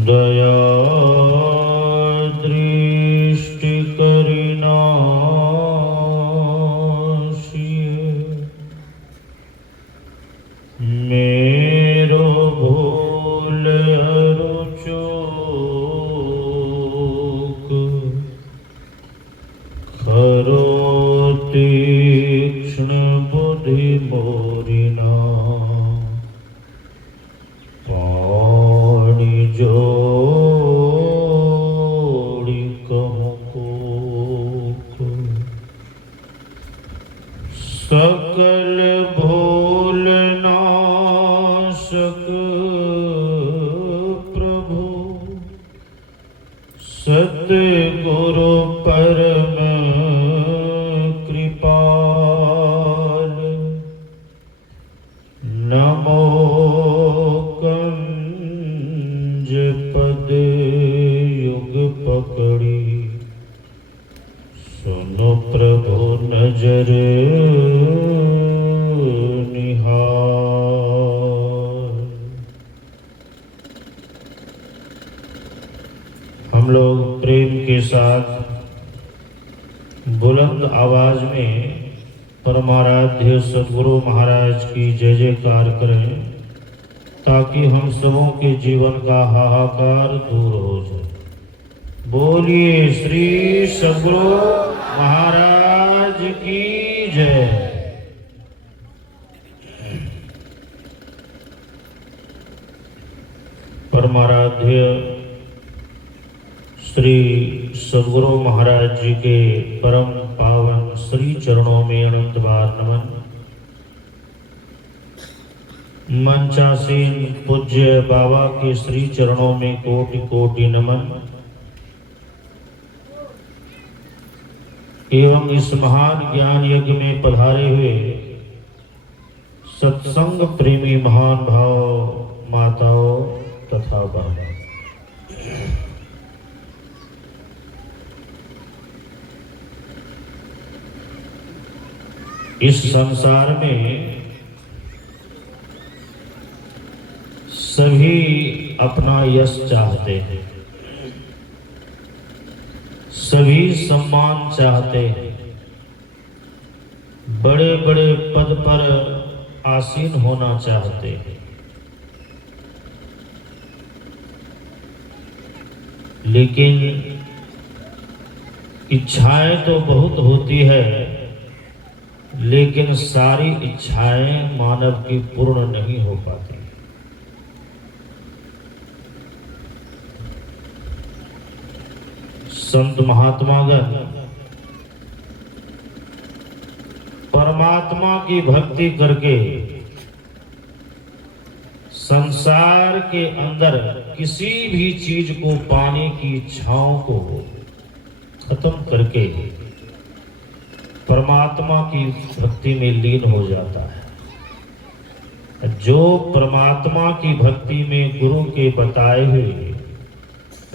दया दृष्टि करिनाशिए मेरो भूल अरु चूक खरो तीक्ष्ण बुद्धि मोरिना पाणि जोड़ी कहूँ कोप सकल भूल नाशक प्रभु सतगुरु परम कृपाल नमो कंज पद युग पकड़ी सुनो प्रभु नजर निहार। हम लोग प्रेम के साथ बुलंद आवाज में परमाराध्य सद्गुरु महाराज की जय जयकार करें ताकि हम सबों के जीवन का हाहाकार दूर हो जाए। बोलिए श्री सद्गुरु महाराज की जय। परमाराध्य श्री सद्गुरु महाराज जी के परम पावन श्री चरणों में अनंत बार नमन। मंचासीन पूज्य बाबा के श्री चरणों में कोटि कोटि नमन। एवं इस महान ज्ञान यज्ञ में पधारे हुए सत्संग प्रेमी महान भाव माताओं तथा बाबा, इस संसार में सभी अपना यश चाहते हैं, सभी सम्मान चाहते हैं, बड़े बड़े पद पर आसीन होना चाहते हैं, लेकिन इच्छाएं तो बहुत होती है, लेकिन सारी इच्छाएं मानव की पूर्ण नहीं हो पाती। संत महात्मागण परमात्मा की भक्ति करके संसार के अंदर किसी भी चीज को पाने की इच्छाओं को खत्म करके परमात्मा की भक्ति में लीन हो जाता है। जो परमात्मा की भक्ति में गुरु के बताए हुए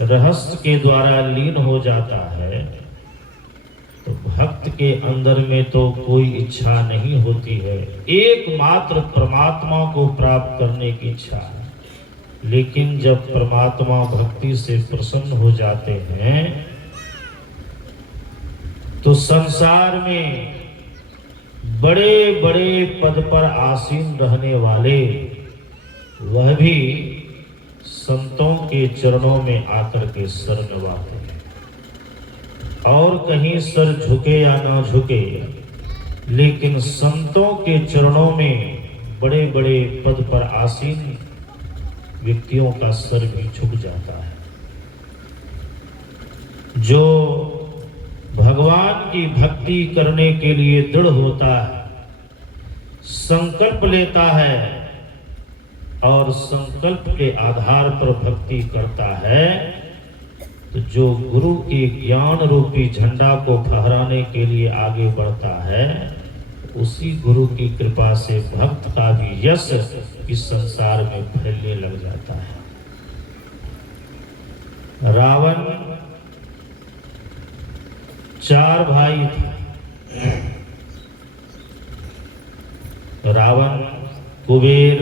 रहस्य के द्वारा लीन हो जाता है, तो भक्त के अंदर में तो कोई इच्छा नहीं होती है, एकमात्र परमात्मा को प्राप्त करने की इच्छा है। लेकिन जब परमात्मा भक्ति से प्रसन्न हो जाते हैं तो संसार में बड़े बड़े पद पर आसीन रहने वाले वह भी संतों के चरणों में आकर के सर नवाते हैं। और कहीं सर झुके या ना झुके, लेकिन संतों के चरणों में बड़े बड़े पद पर आसीन व्यक्तियों का सर भी झुक जाता है। जो भगवान की भक्ति करने के लिए दृढ़ होता है, संकल्प लेता है और संकल्प के आधार पर भक्ति करता है, तो जो गुरु के ज्ञान रूपी झंडा को फहराने के लिए आगे बढ़ता है, उसी गुरु की कृपा से भक्त का भी यश इस संसार में फैलने लग जाता है। रावण 4 भाई था। रावण, कुबेर,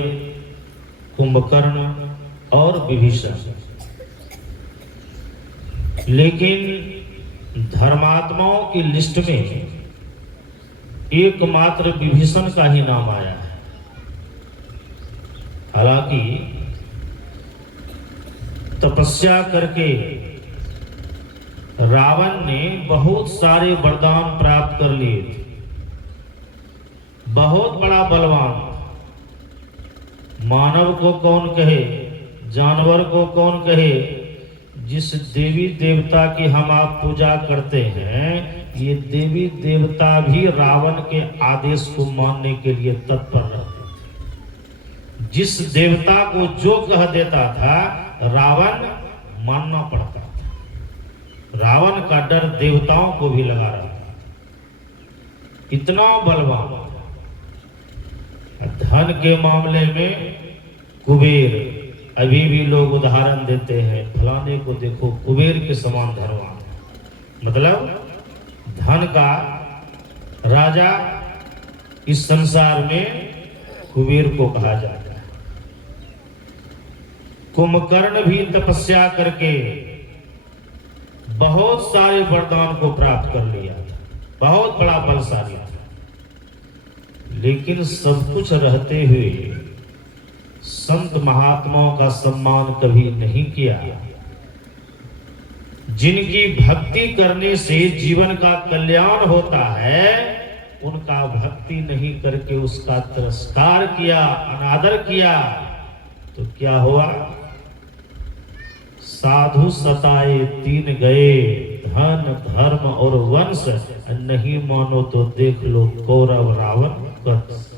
कुंभकर्ण और विभीषण। लेकिन धर्मात्माओं की लिस्ट में एकमात्र विभीषण का ही नाम आया है। हालांकि तपस्या करके रावण ने बहुत सारे वरदान प्राप्त कर लिए थे, बहुत बड़ा बलवान। मानव को कौन कहे, जानवर को कौन कहे, जिस देवी देवता की हम आप पूजा करते हैं, ये देवी देवता भी रावण के आदेश को मानने के लिए तत्पर रहते थे। जिस देवता को जो कह देता था रावण मानना पड़ता था। रावण का डर देवताओं को भी लगा रहा था, इतना बलवान। धन के मामले में कुबेर, अभी भी लोग उदाहरण देते हैं, फलाने को देखो कुबेर के समान धनवान। मतलब धन का राजा इस संसार में कुबेर को कहा जाता है। कुंभकर्ण भी तपस्या करके बहुत सारे वरदान को प्राप्त कर लिया था, बहुत बड़ा बलशाली था। लेकिन सब कुछ रहते हुए संत महात्माओं का सम्मान कभी नहीं किया। जिनकी भक्ति करने से जीवन का कल्याण होता है, उनका भक्ति नहीं करके उसका तिरस्कार किया, अनादर किया, तो क्या हुआ? साधु सताए तीन गए, धन धर्म और वंश, नहीं मानो तो देख लो कौरव रावण कंस।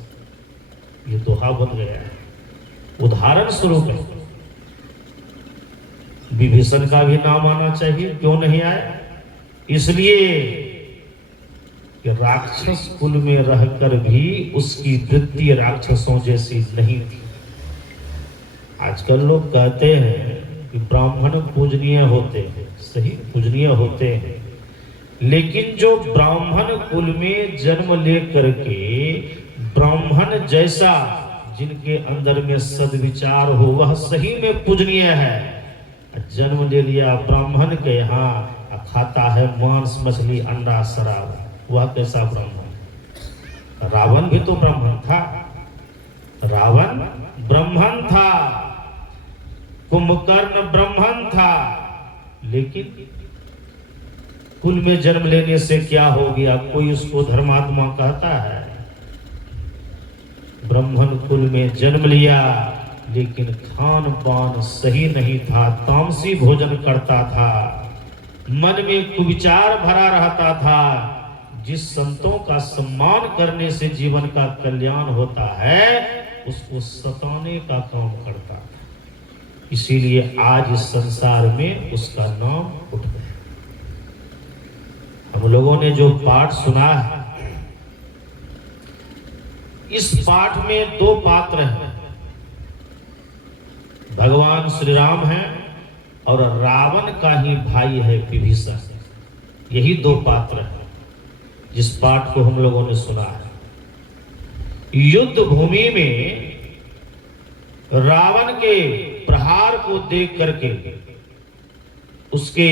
ये दोहा बन गया है, उदाहरण स्वरूप है। विभीषण का भी नाम आना चाहिए, क्यों नहीं आया? इसलिए कि राक्षस कुल में रहकर भी उसकी वृत्ति राक्षसों जैसी नहीं थी। आजकल लोग कहते हैं कि ब्राह्मण पूजनीय होते हैं, सही पूजनीय होते हैं, लेकिन जो ब्राह्मण कुल में जन्म लेकर के ब्राह्मण जैसा जिनके अंदर में सद्विचार हो, वह सही में पूजनीय है। जन्म ले लिया ब्राह्मण के यहाँ, खाता है मांस मछली अंडा शराब, वह कैसा ब्राह्मण? रावण भी तो ब्राह्मण था, रावण ब्राह्मण था, कुंभकर्ण ब्राह्मण था, लेकिन कुल में जन्म लेने से क्या हो गया? कोई उसको धर्मात्मा कहता है? ब्राह्मण कुल में जन्म लिया, लेकिन खान पान सही नहीं था, तामसी भोजन करता था, मन में कुविचार भरा रहता था। जिस संतों का सम्मान करने से जीवन का कल्याण होता है, उसको सताने का काम करता था। इसीलिए आज इस संसार में उसका नाम उठ गया। हम लोगों ने जो पाठ सुना है, इस पाठ में दो पात्र हैं, भगवान श्री राम हैं और रावण का ही भाई है विभीषण। यही दो पात्र हैं जिस पाठ को हम लोगों ने सुना है। युद्ध भूमि में रावण के प्रहार को देख करके, उसके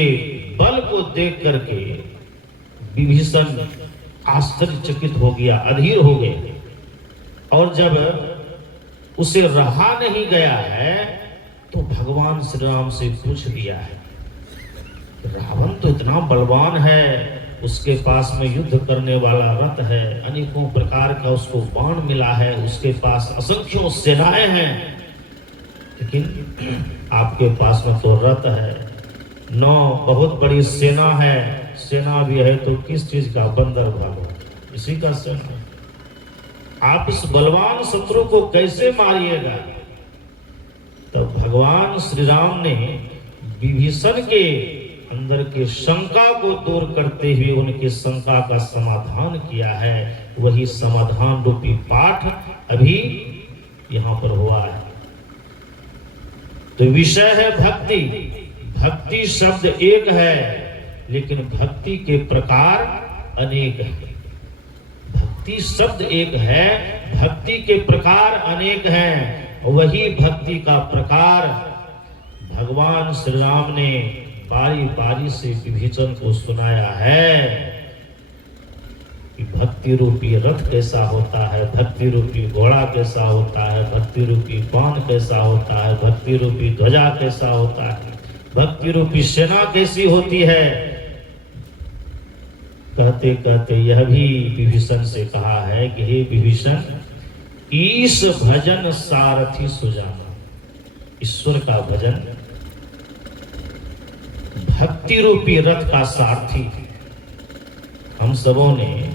बल को देख करके विभीषण आश्चर्यचकित हो गया, अधीर हो गए। और जब उसे रहा नहीं गया है, तो भगवान श्री राम से पूछ दिया है, रावण तो इतना बलवान है, उसके पास में युद्ध करने वाला रथ है, अनेकों प्रकार का उसको बाण मिला है, उसके पास असंख्यों सेनाएं हैं, लेकिन आपके पास में तो रथ है, 9 बहुत बड़ी सेना है, सेना भी है तो किस चीज का? बंदर भागो, इसी का सेना। आप इस बलवान शत्रु को कैसे मारिएगा? तो भगवान श्री राम ने विभीषण के अंदर के शंका को दूर करते हुए उनके शंका का समाधान किया है। वही समाधान रूपी पाठ अभी यहाँ पर हुआ है। तो विषय है भक्ति। भक्ति शब्द एक है, लेकिन भक्ति के प्रकार अनेक हैं। भक्ति शब्द एक है, भक्ति के प्रकार अनेक हैं। वही भक्ति का प्रकार भगवान श्री राम ने बारी बारी से विभीषण को सुनाया है कि भक्ति रूपी रथ कैसा होता है, भक्ति रूपी घोड़ा कैसा होता है, भक्ति रूपी बाण कैसा होता है, भक्ति रूपी ध्वजा कैसा होता है, भक्ति रूपी सेना कैसी होती है। कहते कहते यह भी विभीषण से कहा है कि हे विभीषण, ईश भजन सारथी सुजाना, ईश्वर का भजन भक्ति रूपी रथ का सारथी। हम सबों ने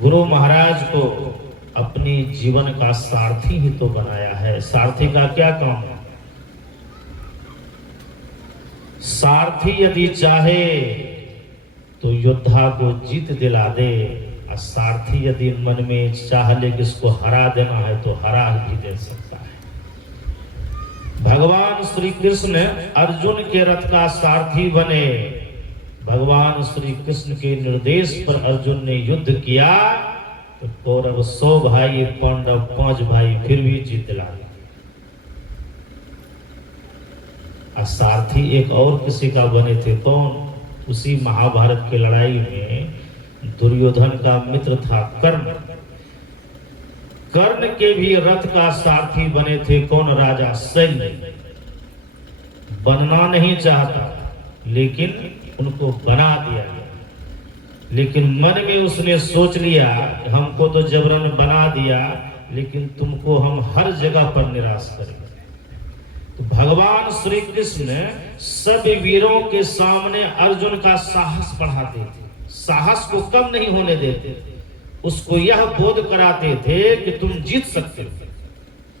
गुरु महाराज को अपने जीवन का सारथी ही तो बनाया है। सारथी का क्या काम है? सारथी यदि चाहे तो योद्धा को जीत दिला दे, और सारथी यदि मन में चाह ले कि इसको हरा देना है तो हरा भी दे सकता है। भगवान श्री कृष्ण अर्जुन के रथ का सारथी बने। भगवान श्री कृष्ण के निर्देश पर अर्जुन ने युद्ध किया तो कौरव 100 भाई, पांडव 5 भाई, फिर भी जीत दिला। सारथी एक और किसी का बने थे, कौन? उसी महाभारत की लड़ाई में दुर्योधन का मित्र था कर्ण। कर्ण के भी रथ का सारथी बने थे कौन? राजा शल्य। बनना नहीं चाहता लेकिन उनको बना दिया। लेकिन मन में उसने सोच लिया हमको तो जबरन बना दिया, लेकिन तुमको हम हर जगह पर निराश करेंगे। तो भगवान श्री कृष्ण सब वीरों के सामने अर्जुन का साहस बढ़ाते थे, साहस को कम नहीं होने देते, उसको यह बोध कराते थे कि तुम जीत सकते हो।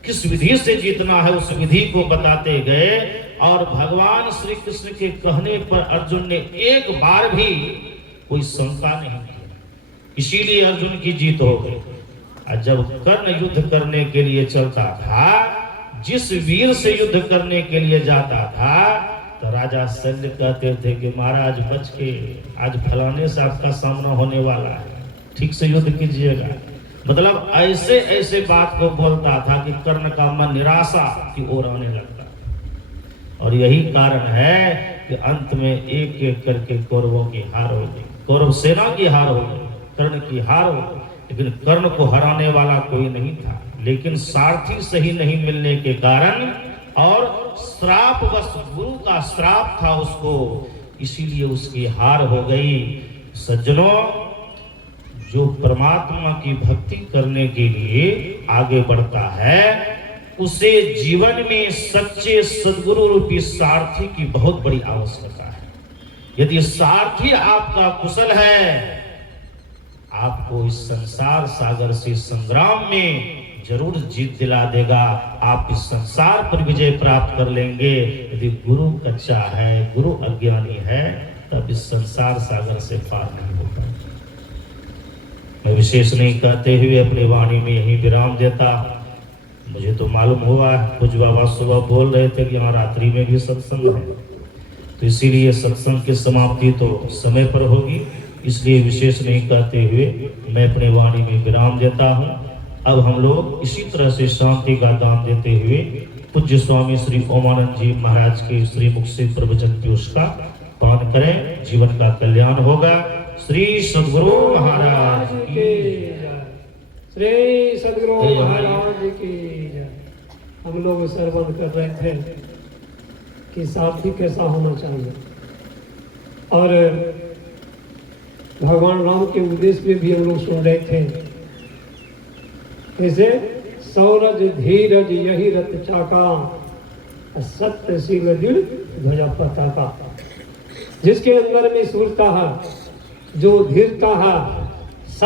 किस विधि से जीतना है उस विधि को बताते गए, और भगवान श्री कृष्ण के कहने पर अर्जुन ने एक बार भी कोई शंका नहीं किया, इसीलिए अर्जुन की जीत हो गई। और जब कर्ण युद्ध करने के लिए चलता था, जिस वीर से युद्ध करने के लिए जाता था, तो राजा शल्य कहते थे कि महाराज बच के, आज फलाने से आपका सामना होने वाला है, ठीक से युद्ध कीजिएगा। मतलब ऐसे ऐसे बात को बोलता था कि कर्ण का मन निराशा की ओर आने लगता। और यही कारण है कि अंत में एक एक करके कौरवों की हार हो गई, कौरव सेना की हार हो गई, कर्ण की हार हो गई। लेकिन कर्ण को हराने वाला कोई नहीं था, लेकिन सारथी सही नहीं मिलने के कारण और श्राप, बस गुरु का श्राप था उसको, इसीलिए उसकी हार हो गई। सज्जनों, जो परमात्मा की भक्ति करने के लिए आगे बढ़ता है, उसे जीवन में सच्चे सद्गुरु रूपी सारथी की बहुत बड़ी आवश्यकता है। यदि सारथी आपका कुशल है, आपको इस संसार सागर से संग्राम में जरूर जीत दिला देगा। आप इस संसार पर विजय प्राप्त कर लेंगे। यदि गुरु कच्चा है, गुरु अज्ञानी है, तब इस संसार सागर से पार नहीं होगा। मैं विशेष नहीं कहते हुए अपनी वाणी में यही विराम देता। मुझे तो मालूम हुआ कुछ बाबा सुबह बोल रहे थे कि यहाँ रात्रि में भी सत्संग है, तो इसीलिए सत्संग की समाप्ति तो समय पर होगी, इसलिए विशेष नहीं कहते हुए मैं अपने वाणी में विराम देता हूँ। अब हम लोग इसी तरह से शांति का दान देते हुए पूज्य स्वामी श्री ओमानंद जी महाराज के श्री मुख से प्रवचन की उसका पान करें, जीवन का कल्याण होगा। श्री सद्गुरु महाराज की जय। श्री सद्गुरु महाराज की जय। हम लोग श्रवण कर रहे थे कि सारथी कैसा होना चाहिए, और भगवान राम के उपदेश में भी हम लोग सुन रहे थे कैसे सौरज धीरज यही रथ चाका, सत्यशील दिल ध्वजा पताका। जिसके अंदर में सूरता है, जो धीरता है,